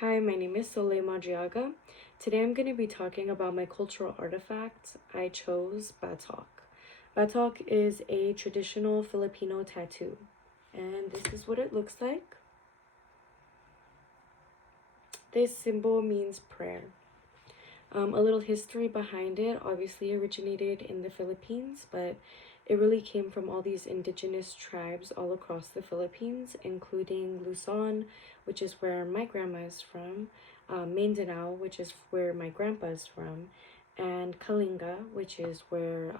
Hi, my name is Soleil Madriaga. Today I'm going to be talking about my cultural artifact. I chose batok. Batok is a traditional Filipino tattoo, and this is what it looks like. This symbol means prayer. A little history behind it obviously originated in the Philippines, but it really came from all these indigenous tribes all across the Philippines, including Luzon, which is where my grandma is from, Mindanao, which is where my grandpa is from, and Kalinga, which is where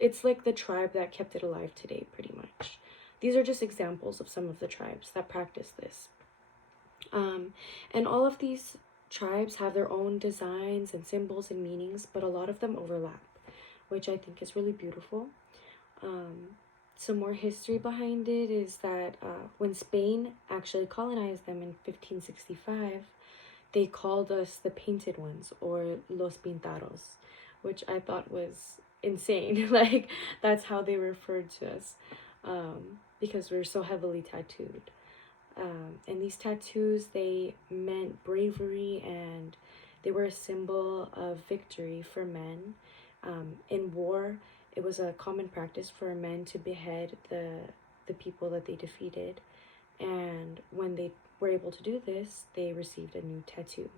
it's like the tribe that kept it alive today, pretty much. These are just examples of some of the tribes that practice this. Um, and all of these tribes have their own designs and symbols and meanings, but a lot of them overlap, which I think is really beautiful. Um, some more history behind it is that when Spain actually colonized them in 1565, they called us the Painted Ones or Los Pintados, which I thought was insane. Like, that's how they referred to us because we're so heavily tattooed. And these tattoos, they meant bravery and they were a symbol of victory for men. In war, it was a common practice for men to behead the people that they defeated. And when they were able to do this, they received a new tattoo.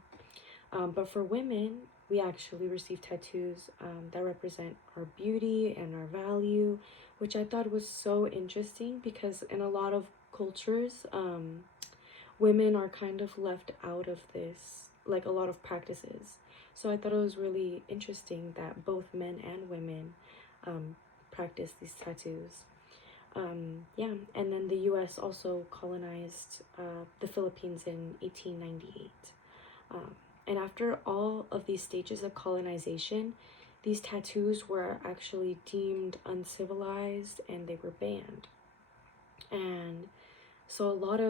But for women, we actually receive tattoos that represent our beauty and our value, which I thought was so interesting because in a lot of cultures, women are kind of left out of this, like a lot of practices. So I thought it was really interesting that both men and women practice these tattoos. Yeah, and then the US also colonized the Philippines in 1898. Um, and after all of these stages of colonization, these tattoos were actually deemed uncivilized and they were banned. And so a lot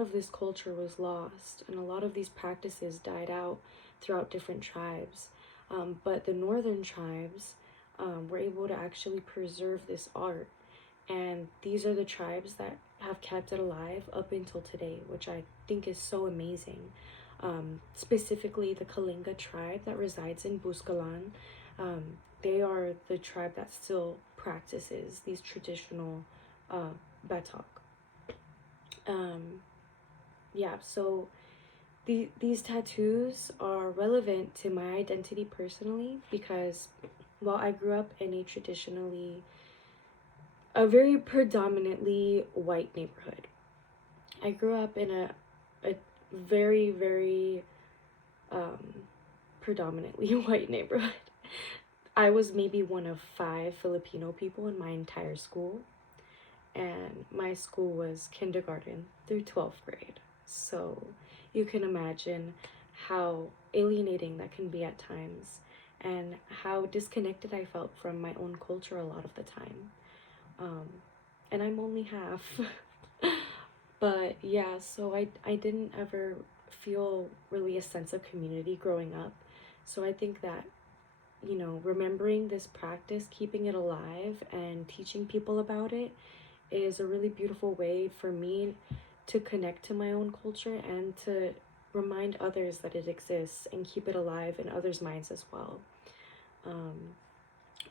of this culture was lost, and a lot of these practices died out throughout different tribes. But the northern tribes were able to actually preserve this art, and these are the tribes that have kept it alive up until today, which I think is so amazing. Specifically, the Kalinga tribe that resides in Buscalan, they are the tribe that still practices these traditional batok. Um, yeah, so these tattoos are relevant to my identity personally because while I grew up in a very predominantly white neighborhood, I grew up in a very, very um, predominantly white neighborhood. I was maybe one of five Filipino people in my entire school, and my school was kindergarten through 12th grade. So you can imagine how alienating that can be at times and how disconnected I felt from my own culture a lot of the time. Um, and I'm only half. But yeah, so I didn't ever feel really a sense of community growing up. So I think that, remembering this practice, keeping it alive, and teaching people about it is a really beautiful way for me to connect to my own culture and to remind others that it exists and keep it alive in others' minds as well. Um,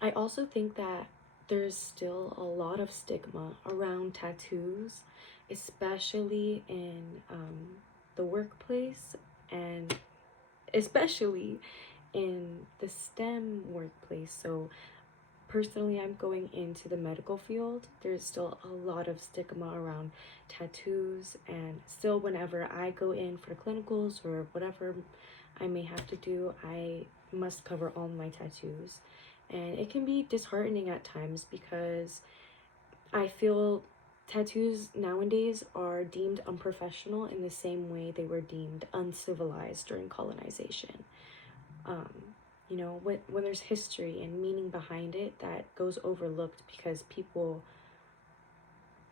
I also think that there's still a lot of stigma around tattoos, especially in the workplace and especially in the STEM workplace. So personally, I'm going into the medical field. There's still a lot of stigma around tattoos, and still whenever I go in for clinicals or whatever I may have to do, I must cover all my tattoos. And it can be disheartening at times because I feel tattoos nowadays are deemed unprofessional in the same way they were deemed uncivilized during colonization. um, when there's history and meaning behind it that goes overlooked because people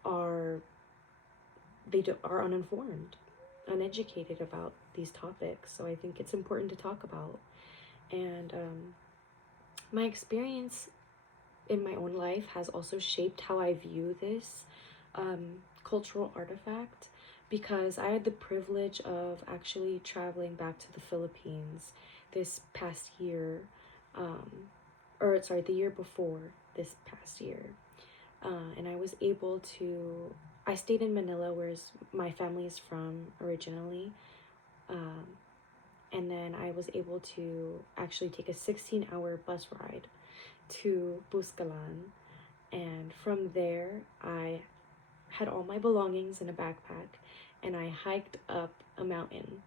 are are uninformed, uneducated about these topics. So I think it's important to talk about. And my experience in my own life has also shaped how I view this cultural artifact because I had the privilege of actually traveling back to the Philippines this past year, um, or sorry, the year before this past year. And I was able to, I stayed in Manila, whereas my family is from originally. Um, and then I was able to actually take a 16-hour bus ride to Buscalan. And from there, I had all my belongings in a backpack and I hiked up a mountain.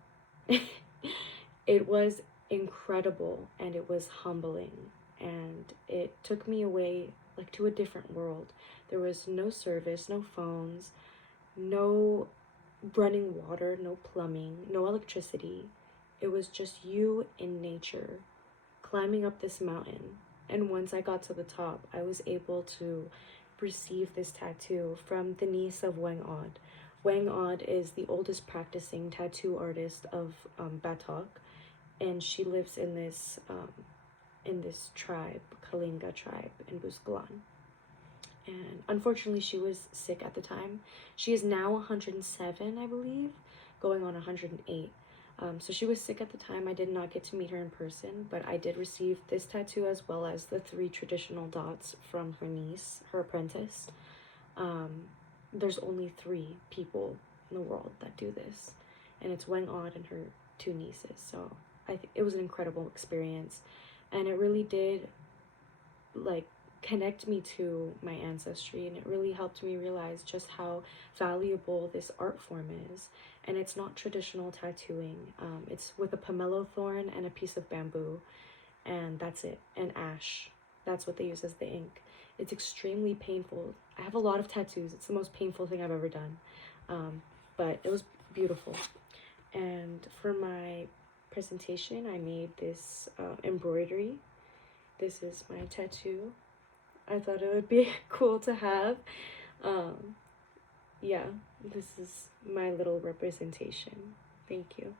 It was incredible and it was humbling, and it took me away like to a different world. There was no service, no phones, no running water, no plumbing, no electricity. It was just you in nature climbing up this mountain. And once I got to the top, I was able to receive this tattoo from the niece of Wang Od. Wang Od is the oldest practicing tattoo artist of Batok, and she lives in this tribe, Kalinga tribe in Buscalan. And unfortunately, she was sick at the time. She is now 107, I believe, going on 108. So she was sick at the time. I did not get to meet her in person, but I did receive this tattoo as well as the 3 traditional dots from her niece, her apprentice. There's only 3 people in the world that do this, and it's Wang Od and her 2 nieces. So it was an incredible experience, and it really did like connect me to my ancestry, and it really helped me realize just how valuable this art form is. And it's not traditional tattooing. It's with a pomelo thorn and a piece of bamboo, and that's it, and ash. That's what they use as the ink. It's extremely painful. I have a lot of tattoos. It's the most painful thing I've ever done, but it was beautiful. And for my presentation, I made this embroidery. This is my tattoo. I thought it would be cool to have. Yeah, this is my little representation. Thank you.